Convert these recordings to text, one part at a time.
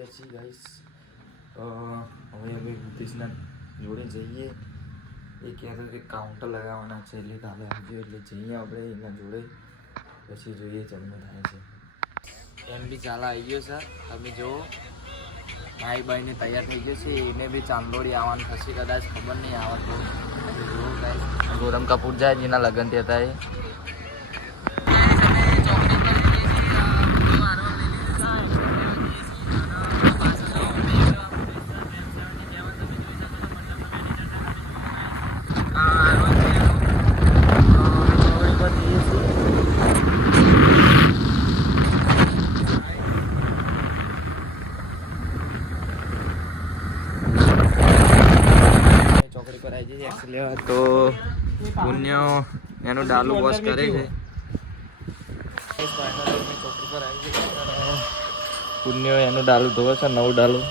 ગયા છીએ ગાઈસ. હવે ભૂતેશના જોડે જઈએ. એ કહેતો કે કાઉન્ટર લગાવવાના છે એટલે કાલે આવજો એટલે જઈએ આપણે એના જોડે. પછી જોઈએ જમવું થાય છે. એમ બી ચાલા આવી ગયો સર. તમે જુઓ ભાઈ બાઈને તૈયાર થઈ ગયો છે. એને બી ચાંદોડી આવવાનું થશે કદાચ, ખબર નહીં આવે તો જુઓ ગાઈસ. ગોરમ કપૂર જાય જેના લગ્નથી હતા એ. તો પુણ્ય એનું ડાલું વોશ કરે છે. પુણ્ય એનું ડાલું ધોવે છે, નવું ડાલું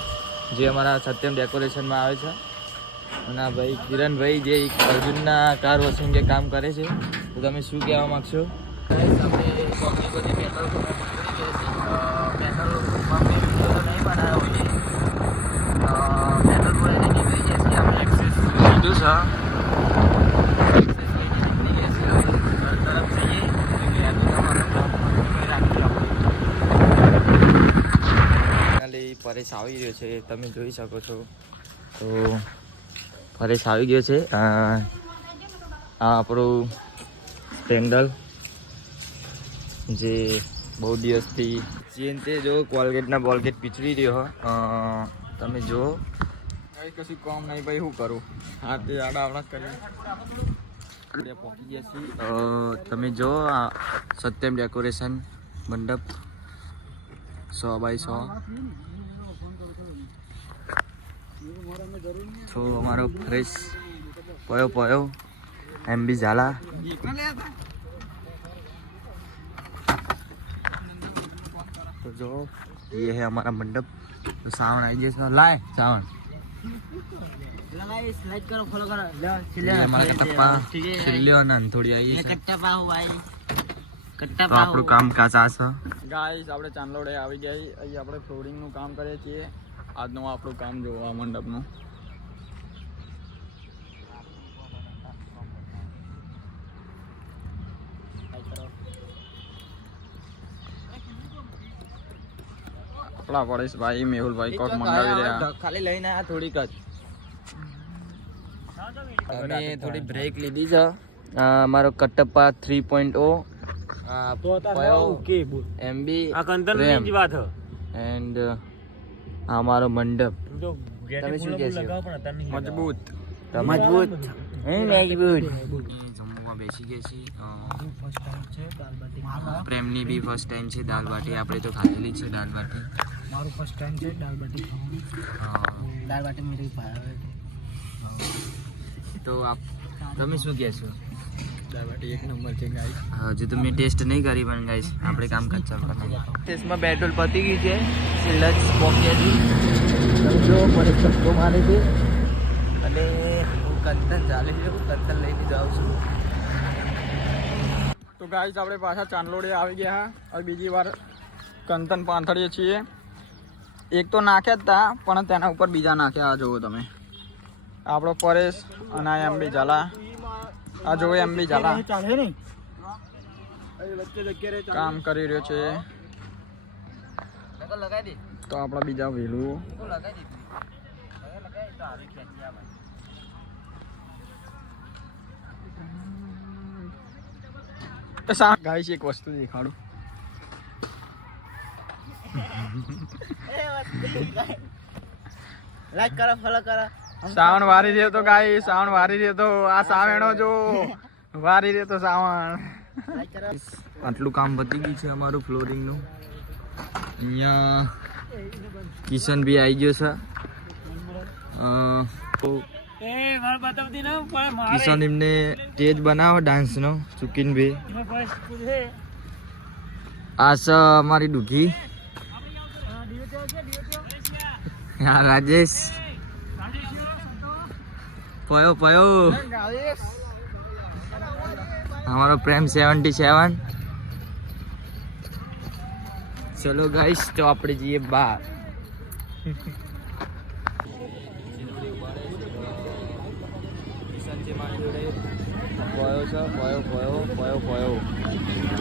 જે અમારા સત્યમ ડેકોરેશનમાં આવે છે. અને આ ભાઈ કિરણભાઈ જે અર્જુનના કાર વોશિંગ જે કામ કરે છે. તો તમે શું કહેવા માગશો? પરેશ આવી રહ્યો છે, તમે જોઈ શકો છો. તો પરેશ આવી ગયો છે. આ આપણું સ્પેન્ડલ જે બહુ દિવસથી તે જો કોલગેટના બોલગેટ પીછડી રહ્યો. તમે જુઓ કશું કામ નહીં ભાઈ, શું કરું? હા તે આડા આવડા કરી પહોંચી ગયા છીએ. તમે જો આ સત્યમ ડેકોરેશન મંડપ 100x100. તો અમારો ફ્રેશ પયો એમ બી ઝાલા. तो जो ये है हमारा मंडप. तो सावन आई जैसा लाए सावन लाइक करो, फॉलो करो. ये हमारा कटप्पा चिल्लियो ना थोड़ी आई है. કટ્ટા ભાઈ તો આપણું કામ કાચા છે ગાઈસ. આપણે ચાંદલોડે આવી ગયા. અહીં આપણે ફ્લોરિંગનું કામ કરીએ છીએ. આજનું આપણું કામ જોવા મંડપનું. આપણા પરેશભાઈ મેહુલભાઈ કોક મંગાવી રહ્યા. ખાલી લઈને આ થોડીક જ અમે થોડી બ્રેક લીધી છે. અમારો કટપ્પા 3.0 MB એન્ડ અમારો મંડપ. તમે શું કહેશો? મજબૂત જમવા બેસી ગયા છીએ. પ્રેમની બી ફર્સ્ટ ટાઈમ છે દાલ બાટી. આપણે તો ખાધેલી છે દાલ બાટી. મારું ફર્સ્ટ ટાઈમ છે દાલ બાટી ખાવાનું. દાલ બાટી મેરી ભાવે. તો તમે શું કહેશો? દાલ બાટી એક નંબર છે ગાઈસ. હજુ તો મેં ટેસ્ટ નહીં કરી પણ ગાઈસ આપણે કામ ચાલુ કરવાનું. ટેસ્ટમાં પેટ્રોલ પતી ગઈ છે. છેલ્લા જ પહોંચ્યા છીએ. જો મને ધક્કો મારે છે અને હું કંતન ચાલે છે. હું કંતન લઈને જાઉં છું. તો ગાઈસ આપણે પાછા ચાંદલોડે આવી ગયા. હવે બીજી વાર કંતન પાંથળીએ છીએ. એક તો નાખ્યા જ હતા પણ તેના ઉપર બીજા નાખ્યા. આ જુઓ તમે, આપણો પરેશ અને એમ બી ઝાલા. આ જુઓ એમ બી ઝાલા કામ કરી રહ્યો છે. તો આપણા બીજા વેલું ગાઈસ એક વસ્તુ દેખાડું. લાઈક કરો, ફોલો કરો. સાવણ વારી રહ્યો તો ગાઈસ. સાવણ વારી રહ્યો તો આ સાવણો જો વારી રહ્યો તો સાવણ. આટલું કામ પતી ગયું છે અમારું ફ્લોરિંગનું. અહીંયા કિશન બી આવી ગયો છે. કિશન એમને સ્ટેજ બનાવો ડાન્સનો. ચુકીન બી આ છે અમારી ડુઘી. હા રાજેશ પયો हमारा प्रेम 77. चलो गाइस तो આપણે જઈએ બહાર. કિશનજી મારી જોડે પોયો છે પોયો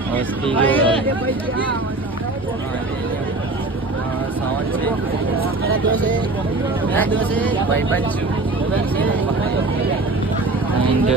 મસ્તી સાવન છે ભાઈબંધ છું એન્ડ